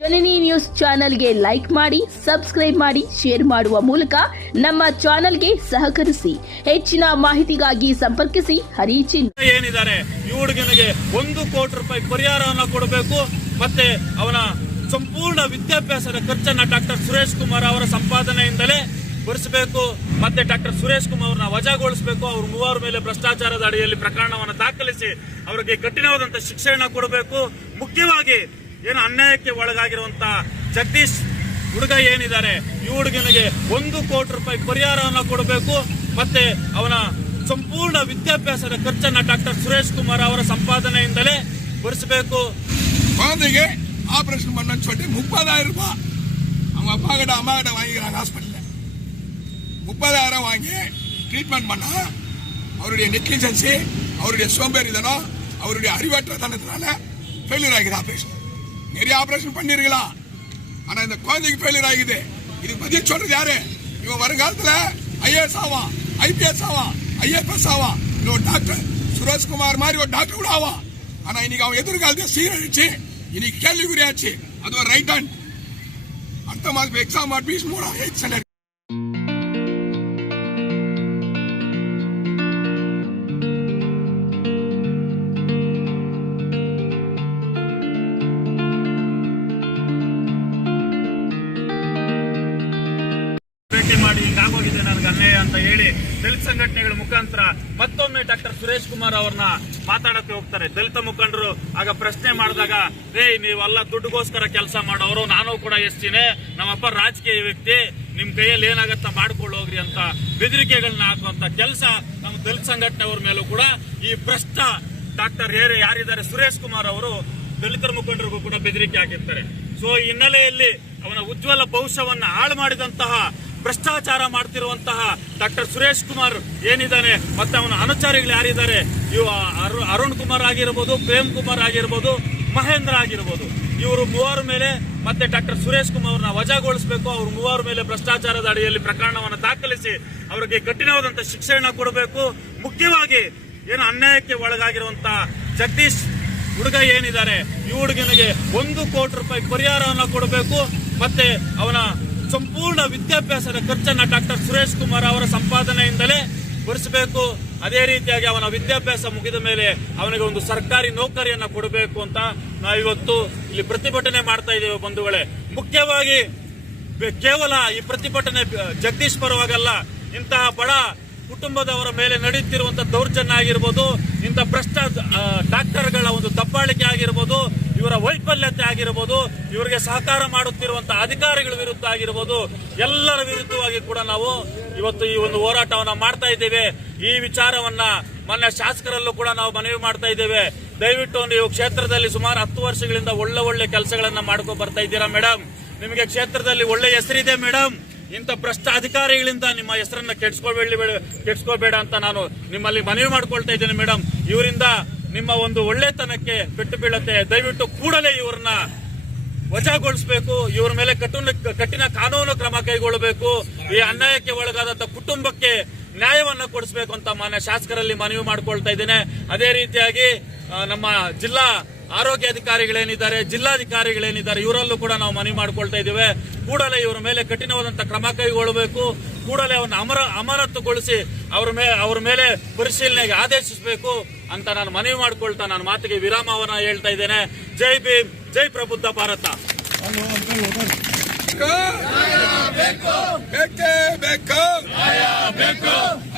ಜನನಿ ನ್ಯೂಸ್ ಚಾನೆಲ್ಗೆ ಲೈಕ್ ಮಾಡಿ, ಸಬ್ಸ್ಕ್ರೈಬ್ ಮಾಡಿ, ಶೇರ್ ಮಾಡುವ ಮೂಲಕ ನಮ್ಮ ಚಾನೆಲ್ಗೆ ಸಹಕರಿಸಿ. ಹೆಚ್ಚಿನ ಮಾಹಿತಿಗಾಗಿ ಸಂಪರ್ಕಿಸಿ ಹರಿಚಿನ್. ಏನಿದ್ದಾರೆ ಈ ಹುಡುಗನಿಗೆ 1 ಕೋಟಿ ರೂಪಾಯಿ ಪರಿಹಾರವನ್ನು ಕೊಡಬೇಕು. ಮತ್ತೆ ಅವನ ಸಂಪೂರ್ಣ ವಿದ್ಯಾಭ್ಯಾಸದ ಖರ್ಚನ್ನ ಡಾಕ್ಟರ್ ಸುರೇಶ್ ಕುಮಾರ್ ಅವರ ಸಂಪಾದನೆಯಿಂದಲೇ ಭರಿಸಬೇಕು. ಮತ್ತೆ ಡಾಕ್ಟರ್ ಸುರೇಶ್ ಕುಮಾರ್ ಅವರನ್ನ ವಜಾಗೊಳಿಸಬೇಕು. ಅವರು 3 ಮೇಲೆ ಭ್ರಷ್ಟಾಚಾರದ ಅಡಿಯಲ್ಲಿ ಪ್ರಕರಣವನ್ನು ದಾಖಲಿಸಿ ಅವರಿಗೆ ಕಠಿಣವಾದಂತಹ ಶಿಕ್ಷೆಯನ್ನು ಕೊಡಬೇಕು. ಮುಖ್ಯವಾಗಿ ಏನು ಅನ್ಯಾಯಕ್ಕೆ ಒಳಗಾಗಿರುವಂತ ಜಗದೀಶ್ ಹುಡುಗ ಏನಿದ್ದಾರೆ ಈ ಹುಡುಗನಿಗೆ 1 ಕೋಟಿ ರೂಪಾಯಿ ಪರಿಹಾರವನ್ನು ಕೊಡಬೇಕು. ಮತ್ತೆ ಅವನ ಸಂಪೂರ್ಣ ವಿದ್ಯಾಭ್ಯಾಸದ ಖರ್ಚನ್ನ ಡಾಕ್ಟರ್ ಸುರೇಶ್ ಕುಮಾರ್ ಅವರ ಸಂಪಾದನೆಯಿಂದಲೇ ಭರಿಸಬೇಕು. குழந்தைக்கு ஆபரேஷன் பண்ண சொல்லிட்டு 30,000 ரூபாய் அவங்க அம்மாகிட்ட வாங்கிக்கிறாங்க. ஹாஸ்பிட்டல் 30,000 வாங்கி ட்ரீட்மெண்ட் பண்ணா அவருடைய நெக்லிஜென்சி, அவருடைய சோம்பேறித்தனம், அவருடைய அறிவற்றத்தனத்தினால ஃபெயிலியர் ஆகிது ஆபரேஷன். நிறைய ஆபரேஷன் பண்ணிருக்கலாம், ஆனா இந்த குழந்தைக்கு ஃபெயிலியர் ஆகிது. இது பத்தி சொல்றது யாரு? இவன் வருங்காலத்துல ஐஏஎஸ் ஆவான், ஐபிஎஸ் ஆவான், ஐஎஃப்எஸ் ஆவான், இன்னொரு டாக்டர் சுரேஷ்குமார் மாதிரி ஒரு டாக்டர் கூட ஆவான். ஆனா இன்னைக்கு அவன் எதிர்காலத்தை சீரழிச்சு இன்னைக்கு கேள்விக்குறியாச்சு. அது ஒரு ரைட் ஹேண்ட். அடுத்த மாதம் எக்ஸாம் அட்மிஷன் 8th ஸ்டாண்டர்ட். ಭೇಟಿ ಮಾಡಿ ಹಿಂಗಾಗೋಗಿದೆ ನನಗೆ ಅನ್ಯಾಯ ಅಂತ ಹೇಳಿ ದಲಿತ ಸಂಘಟನೆಗಳ ಮುಖಾಂತರ ಮತ್ತೊಮ್ಮೆ ಡಾಕ್ಟರ್ ಸುರೇಶ್ ಕುಮಾರ್ ಅವ್ರನ್ನ ಮಾತಾಡಕ್ಕೆ ಹೋಗ್ತಾರೆ. ದಲಿತ ಮುಖಂಡರು ಆಗ ಪ್ರಶ್ನೆ ಮಾಡಿದಾಗ, ನೀವೆಲ್ಲ ದುಡ್ಡುಗೋಸ್ಕರ ಕೆಲಸ ಮಾಡೋರು, ನಾನು ಕೂಡ ಎಷ್ಟಿನೇ, ನಮ್ಮಪ್ಪ ರಾಜಕೀಯ ವ್ಯಕ್ತಿ, ನಿಮ್ ಕೈಯಲ್ಲಿ ಏನಾಗತ್ತ ಮಾಡ್ಕೊಳ್ಳೋಗ್ರಿ ಅಂತ ಬೆದರಿಕೆಗಳನ್ನ ಹಾಕುವಂತ ಕೆಲಸ ನಮ್ಮ ದಲಿತ ಸಂಘಟನೆಯವ್ರ ಮೇಲೂ ಕೂಡ ಈ ಭ್ರಷ್ಟ ಡಾಕ್ಟರ್ ಯಾರಿದ್ದಾರೆ ಸುರೇಶ್ ಕುಮಾರ್ ಅವರು ದಲಿತರ ಮುಖಂಡರಿಗೂ ಕೂಡ ಬೆದರಿಕೆ ಹಾಕಿರ್ತಾರೆ. ಸೊ ಈ ಹಿನ್ನೆಲೆಯಲ್ಲಿ ಅವನ ಉಜ್ವಲ ಭವಿಷ್ಯವನ್ನ ಹಾಳು ಮಾಡಿದಂತಹ ಭ್ರಷ್ಟಾಚಾರ ಮಾಡ್ತಿರುವಂತಹ ಡಾಕ್ಟರ್ ಸುರೇಶ್ ಕುಮಾರ್ ಏನಿದ್ದಾನೆ, ಮತ್ತೆ ಅವನ ಅನುಚಾರಿಗಳು ಯಾರಿದ್ದಾರೆ, ಇವು ಅರುಣ್ ಕುಮಾರ್ ಆಗಿರ್ಬೋದು, ಪ್ರೇಮ್ ಕುಮಾರ್ ಆಗಿರ್ಬೋದು, ಮಹೇಂದ್ರ ಆಗಿರ್ಬೋದು, ಇವರು 3 ಮೇಲೆ ಮತ್ತೆ ಡಾಕ್ಟರ್ ಸುರೇಶ್ ಕುಮಾರ್ ಅವ್ರನ್ನ ವಜಾಗೊಳಿಸಬೇಕು. ಅವರು 3 ಮೇಲೆ ಭ್ರಷ್ಟಾಚಾರದ ಅಡಿಯಲ್ಲಿ ಪ್ರಕರಣವನ್ನು ದಾಖಲಿಸಿ ಅವರಿಗೆ ಕಠಿಣವಾದಂತಹ ಶಿಕ್ಷೆಯನ್ನು ಕೊಡಬೇಕು. ಮುಖ್ಯವಾಗಿ ಏನು ಅನ್ಯಾಯಕ್ಕೆ ಒಳಗಾಗಿರುವಂತಹ ಜಗದೀಶ್ ಹುಡುಗ ಏನಿದ್ದಾರೆ ಈ ಹುಡುಗನಿಗೆ 1 ಕೋಟಿ ರೂಪಾಯಿ ಪರಿಹಾರವನ್ನು ಕೊಡಬೇಕು. ಮತ್ತೆ ಅವನ ಸಂಪೂರ್ಣ ವಿದ್ಯಾಭ್ಯಾಸದ ಖರ್ಚನ್ನ ಡಾಕ್ಟರ್ ಸುರೇಶ್ ಕುಮಾರ್ ಅವರ ಸಂಪಾದನೆಯಿಂದಲೇ ಭರಿಸಬೇಕು. ಅದೇ ರೀತಿಯಾಗಿ ಅವನ ವಿದ್ಯಾಭ್ಯಾಸ ಮುಗಿದ ಮೇಲೆ ಅವನಿಗೆ ಒಂದು ಸರ್ಕಾರಿ ನೌಕರಿಯನ್ನ ಕೊಡಬೇಕು ಅಂತ ನಾವಿವತ್ತು ಇಲ್ಲಿ ಪ್ರತಿಭಟನೆ ಮಾಡ್ತಾ ಇದ್ದೇವೆ ಬಂಧುಗಳೇ. ಮುಖ್ಯವಾಗಿ ಕೇವಲ ಈ ಪ್ರತಿಭಟನೆ ಜಗದೀಶ್ ಪರವಾಗಲ್ಲ, ಇಂತಹ ಬಡ ಕುಟುಂಬದವರ ಮೇಲೆ ನಡೆಯುತ್ತಿರುವಂತಹ ದೌರ್ಜನ್ಯ ಆಗಿರ್ಬೋದು, ಇಂಥ ಭ್ರಷ್ಟ ಡಾಕ್ಟರ್ಗಳ ಒಂದು ದಬ್ಬಾಳಿಕೆ ಆಗಿರ್ಬೋದು, ಇವರ ವೈಫಲ್ಯತೆ ಆಗಿರ್ಬೋದು, ಇವರಿಗೆ ಸಹಕಾರ ಮಾಡುತ್ತಿರುವಂತಹ ಅಧಿಕಾರಿಗಳ ವಿರುದ್ಧ ಆಗಿರ್ಬೋದು, ಎಲ್ಲರ ವಿರುದ್ಧವಾಗಿ ಕೂಡ ನಾವು ಇವತ್ತು ಈ ಒಂದು ಹೋರಾಟವನ್ನ ಮಾಡ್ತಾ ಇದ್ದೇವೆ. ಈ ವಿಚಾರವನ್ನ ಮೊನ್ನೆ ಶಾಸಕರಲ್ಲೂ ಕೂಡ ನಾವು ಮನವಿ ಮಾಡ್ತಾ ಇದ್ದೇವೆ. ದಯವಿಟ್ಟು ನೀವು ಕ್ಷೇತ್ರದಲ್ಲಿ ಸುಮಾರು 10 ವರ್ಷಗಳಿಂದ ಒಳ್ಳೆ ಕೆಲಸಗಳನ್ನ ಮಾಡ್ಕೊಂಡು ಬರ್ತಾ ಇದ್ದೀರಾ ಮೇಡಮ್. ನಿಮಗೆ ಕ್ಷೇತ್ರದಲ್ಲಿ ಒಳ್ಳೆ ಹೆಸರಿದೆ ಮೇಡಮ್. ಇಂಥ ಭ್ರಷ್ಟ ಅಧಿಕಾರಿಗಳಿಂದ ನಿಮ್ಮ ಹೆಸರನ್ನ ಕೆಡಿಸ್ಕೋಬೇಡ ಅಂತ ನಾನು ನಿಮ್ಮಲ್ಲಿ ಮನವಿ ಮಾಡ್ಕೊಳ್ತಾ ಇದ್ದೇನೆ ಮೇಡಮ್. ಇವರಿಂದ ನಿಮ್ಮ ಒಂದು ಒಳ್ಳೆತನಕ್ಕೆ ಪೆಟ್ಟು ಬೀಳುತ್ತೆ. ದಯವಿಟ್ಟು ಕೂಡಲೇ ಇವರನ್ನ ವಜಾಗೊಳಿಸಬೇಕು. ಇವರ ಮೇಲೆ ಕಠಿಣ ಕಾನೂನು ಕ್ರಮ ಕೈಗೊಳ್ಳಬೇಕು. ಈ ಅನ್ಯಾಯಕ್ಕೆ ಒಳಗಾದಂತ ಕುಟುಂಬಕ್ಕೆ ನ್ಯಾಯವನ್ನ ಕೊಡಿಸಬೇಕು ಅಂತ ಮಾನ್ಯ ಶಾಸಕರಲ್ಲಿ ಮನವಿ ಮಾಡ್ಕೊಳ್ತಾ ಇದ್ದೇನೆ. ಅದೇ ರೀತಿಯಾಗಿ ನಮ್ಮ ಜಿಲ್ಲಾ ಆರೋಗ್ಯಾಧಿಕಾರಿಗಳೇನಿದ್ದಾರೆ, ಜಿಲ್ಲಾಧಿಕಾರಿಗಳೇನಿದ್ದಾರೆ, ಇವರಲ್ಲೂ ಕೂಡ ನಾವು ಮನವಿ ಮಾಡ್ಕೊಳ್ತಾ ಇದ್ದೇವೆ. ಕೂಡಲೇ ಇವರ ಮೇಲೆ ಕಠಿಣವಾದಂತಹ ಕ್ರಮ ಕೈಗೊಳ್ಳಬೇಕು. ಕೂಡಲೇ ಅವನ್ನ ಅಮಾನತುಗೊಳಿಸಿ ಅವರ ಮೇಲೆ ಪರಿಶೀಲನೆಗೆ ಆದೇಶಿಸಬೇಕು ಅಂತ ನಾನು ಮನವಿ ಮಾಡ್ಕೊಳ್ತಾ ನಾನು ಮಾತಿಗೆ ವಿರಾಮವನ್ನ ಹೇಳ್ತಾ ಇದ್ದೇನೆ. ಜೈ ಭೀಮ್, ಜೈ ಪ್ರಬುದ್ಧ ಭಾರತ.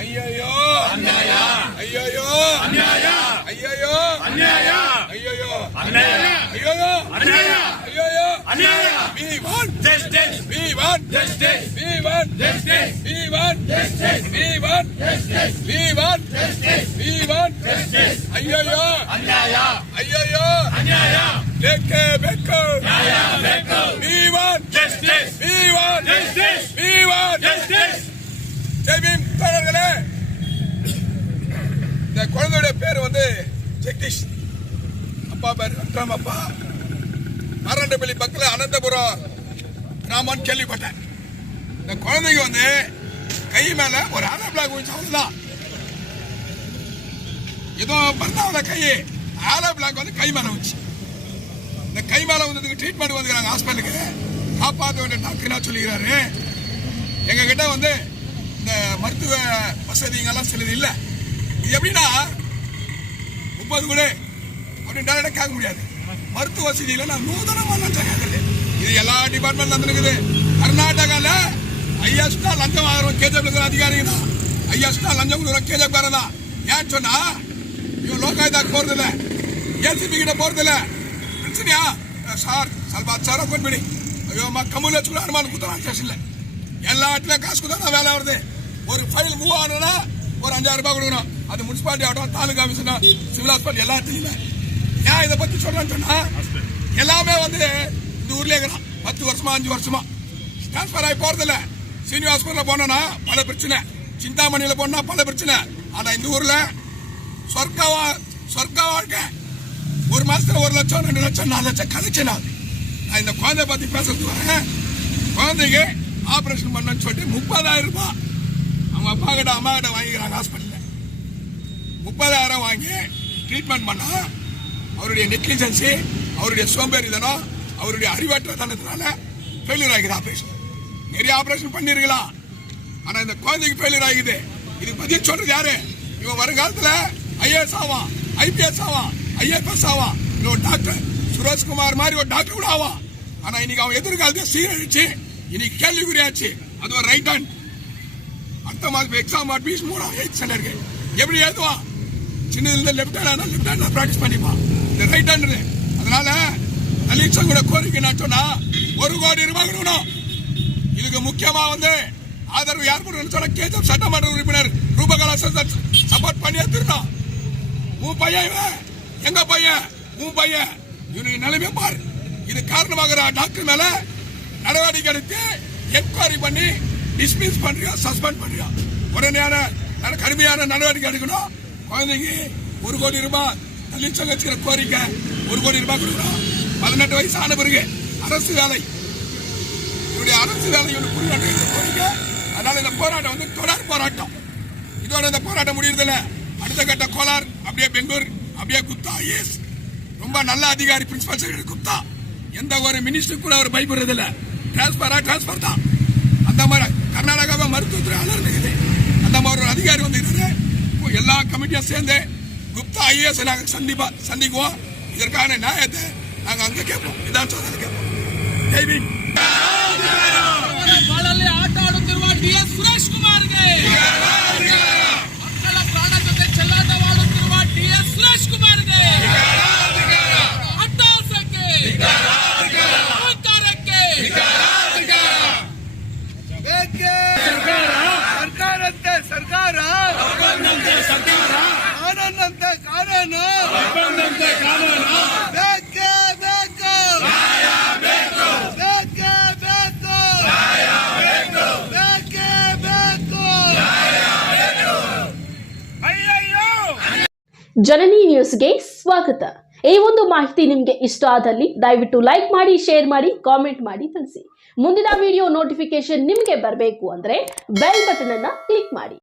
ಅಯ್ಯಯ್ಯೋ ಅನ್ಯಾಯ, ಅಯ್ಯಯ್ಯೋ ಅನ್ಯಾಯ, ಅಯ್ಯಯ್ಯೋ ಅನ್ಯಾಯ, ಅಯ್ಯಯ್ಯೋ ಅನ್ಯಾಯ, ಅಯ್ಯಯ್ಯೋ ಅನ್ಯಾಯ, ಅಯ್ಯಯ್ಯೋ ಅನ್ಯಾಯ. We want justice, we want justice, we want justice, we want justice, we want justice, we want justice, we want justice. ಅಯ್ಯಯ್ಯೋ ಅನ್ಯಾಯ, ಅಯ್ಯಯ್ಯೋ ಅನ್ಯಾಯ, ಬೇಕೇ ಬೇಕು. ನ್ಯಾಯ ಬೇಕು. We want justice, we want justice, we want justice. ஜெய் பீம் தோழர்களே. இந்த குழந்தையுடைய பேர் வந்து ஜெகதீஷ். அப்பா பேர் வெங்கட்ராமப்பா. அரண்டப்பள்ளி பக்கத்தில் அனந்தபுரம் கிராமம் கேள்விப்பட்டேன். இந்த குழந்தைக்கு வந்து கை மேல ஒரு ஆலோ பிளாக் விழுந்து அவ்வளவுதான். ஏதோ பர்தாவோட கை ஆலோ பிளாக் வந்து கை மேல வச்சு இந்த கை மேல வந்ததுக்கு ட்ரீட்மெண்ட் வந்துக்கிறாங்க ஹாஸ்பிட்டலுக்கு, காப்பாற்ற வேண்டிய டாக்டர் என்ன சொல்லிக்கிறாரு, எங்க கிட்ட வந்து இந்த மருத்துவ வசதிங்கெல்லாம் சிலது இல்லை. இது எப்படின்னா 30 கூட அப்படின்னு டேரக்டா கேட்க முடியாது. மருத்துவ வசதியில நான் நூதனமா லஞ்சம் கேட்கல. இது எல்லா டிபார்ட்மெண்ட்ல நடந்துருக்குது. கர்நாடகால ஐஎஸ்டா லஞ்சம் வாங்குறோம் கேஜப் அதிகாரிங்க தான், ஐஎஸ்டா லஞ்சம் கொடுக்குற கேஜப் காரன் தான். ஏன்னு சொன்னா இவன் லோகாயுதாக்கு போறது இல்ல, ஏசிபி கிட்ட போறது இல்ல. பிரச்சனையா சார் சல்பாத் சாரா கொண்டு போய் ஐயோ கம்முல வச்சுக்கூட அனுமானம் குத்துறான் ஸ்டேஷன்ல. எல்லா இடத்துலயும் காசு கொடுத்தா வேலை வருது. ஒரு ஃபைல் மூவ் ஆகணும்னா ஒரு 5000 ரூபாய் கொடுக்கணும். அது முனிசிபாலிட்டி ஆகட்டும், தாலுகா ஆஃபீஸ், சிவில் ஹாஸ்பிட்டல் எல்லாத்தையுமே. ஏன் இதை பத்தி சொல்றேன்னு சொன்னா எல்லாமே வந்து இந்த ஊர்ல இருக்கிறான் 10 வருஷமா 5 வருஷமா டிரான்ஸ்பர் ஆகி போறதில்ல. சீனிவாஸ்பூர்ல போனா பல பிரச்சனை, சிந்தாமணியில போனா பல பிரச்சனை. ஆனா இந்த ஊர்ல சொர்க்க வாழ்க்கை. ஒரு மாசத்துல 1 லட்சம் 2 லட்சம் 4 லட்சம் கலெக்ஷன் ஆகுது. நான் இந்த குழந்தைய பத்தி பேசுறது வரேன். குழந்தைக்கு ஆபரேஷன் பண்ணு சொல்லிட்டு 30,000 ரூபாய் அவங்க அப்பா கிட்ட அம்மா கிட்ட வாங்கிக்கிறாங்க ஹாஸ்பிட்டல்ல. 30,000 வாங்கி ட்ரீட்மெண்ட் பண்ணா அவருடைய நெக்லிஜென்சி, அவருடைய சோம்பேறிதனம், அவருடைய அறிவாற்றத்தனத்தினால ஃபெயிலியர் ஆகிது ஆபரேஷன். நிறைய ஆபரேஷன் பண்ணிருக்கலாம், ஆனா இந்த குழந்தைக்கு ஃபெயிலியர் ஆகிது. இது பதில் சொல்றது யாரு? இவன் வருங்காலத்துல ஐஏஎஸ் ஆவான், ஐபிஎஸ் ஆவான், ஐஎஃப்எஸ் ஆவான், இன்னொரு டாக்டர் சுரேஷ்குமார் மாதிரி ஒரு டாக்டர் கூட ஆவான். ஆனா இன்னைக்கு அவன் எதிர்காலத்தை சீரழிச்சு இன்னைக்கு கேள்விக்குறியாச்சு. அது ஒரு ரைட் ஹேண்ட். அடுத்த மாதம் எக்ஸாம் அட்மிஷன் 3வது 8th ஸ்டாண்டர்டுக்கு எப்படி எழுதுவான்? சின்னதுல லெப்ட் ஹேண்ட் பிராக்டிஸ் பண்ணிப்பான். இந்த ரைட் ஹேண்ட். அதனால தலித் கூட கோரிக்கை நான் சொன்னா 1 கோடி ரூபாய் கொடுக்கணும். இதுக்கு முக்கியமா வந்து ஆதரவு யார் கொடுக்கணும் சொன்னா கேஜப் சட்டமன்ற உறுப்பினர் ரூபகலா சப்போர்ட் பண்ணி எடுத்துருந்தோம். உன் பையன் எங்க பையன், உன் பையன் இவனுக்கு நிலைமை பாரு. இது காரணமாக டாக்டர் மேல நடவடிக்கை எடுத்து என்கொயரி பண்ணி டிஸ்மிஸ் பண்றியா, சஸ்பெண்ட் பண்றியா, உடனடியான கடுமையான நடவடிக்கை எடுக்கணும். குழந்தைக்கு 1 கோடி ரூபாய் தலித் சங்கத்துக்கு கோரிக்கை 1 கோடி ரூபாய் கொடுக்கணும். 18 வயசு ஆன பிறகு அரசு வேலை, இவருடைய அரசு வேலை இவனுக்கு புரிய கோரிக்கை. அதனால இந்த போராட்டம் வந்து தொடர் போராட்டம். இதோட இந்த போராட்டம் முடியறதில்ல. அடுத்த கட்ட கோலார், அப்படியே பெங்களூர், அப்படியே குப்தா ஐஏஎஸ் ரொம்ப நல்ல அதிகாரி பிரின்சிபல் செக்ரட்டரி குப்தா. எந்த ஒரு மினிஸ்டர் கூட அவர் பயப்படுறது இல்ல. டிரான்ஸ்பர் தான். அந்த மாதிரி கர்நாடகாவை மருத்துவத்துறை அலர்ந்துக்குது. அந்த மாதிரி ஒரு அதிகாரி வந்து எல்லா கமிட்டியா சேர்ந்து குப்தா ஐஏஎஸ் நாங்க சந்திக்குவோம். இதற்கான நியாயத்தை நாங்க அங்க கேட்போம். இதான் சொல்றது கேட்போம். ஜெய்பீம். ಆಟ ಆಡುತ್ತಿರುವ ಡಿಎಸ್ ಸುರೇಶ್ ಕುಮಾರ್ಗೆ, ಮಕ್ಕಳ ಪ್ರಾಣ ಜೊತೆ ಚೆಲ್ಲಾಟವಾಡುತ್ತಿರುವ ಡಿಎಸ್ ಸುರೇಶ್ ಕುಮಾರ್ಗೆ, ಅಟ್ಟಹಾಸಕ್ಕೆ, ಅಹಂಕಾರಕ್ಕೆ ಸರ್ಕಾರಂತೆ ಸರ್ಕಾರ, ಕಾನೂನಂತೆ ಕಾನೂನು, ಬೇಕೇ ಬೇಕು, ಬೇಕೇ ಬೇಕು, ಬೇಕೇ ಬೇಕು. ಅಯ್ಯಯ್ಯೋ. ಜನನಿ ನ್ಯೂಸ್ಗೆ ಸ್ವಾಗತ. ಈ ಒಂದು ಮಾಹಿತಿ ನಿಮಗೆ ಇಷ್ಟ ಆದಲ್ಲಿ ದಯವಿಟ್ಟು ಲೈಕ್ ಮಾಡಿ, ಶೇರ್ ಮಾಡಿ, ಕಾಮೆಂಟ್ ಮಾಡಿ ತಿಳಿಸಿ. ಮುಂದಿನ ವಿಡಿಯೋ ನೋಟಿಫಿಕೇಶನ್ ನಿಮಗೆ ಬರಬೇಕು ಅಂದ್ರೆ ಬೆಲ್ ಬಟನ್ ಅನ್ನ ಕ್ಲಿಕ್ ಮಾಡಿ.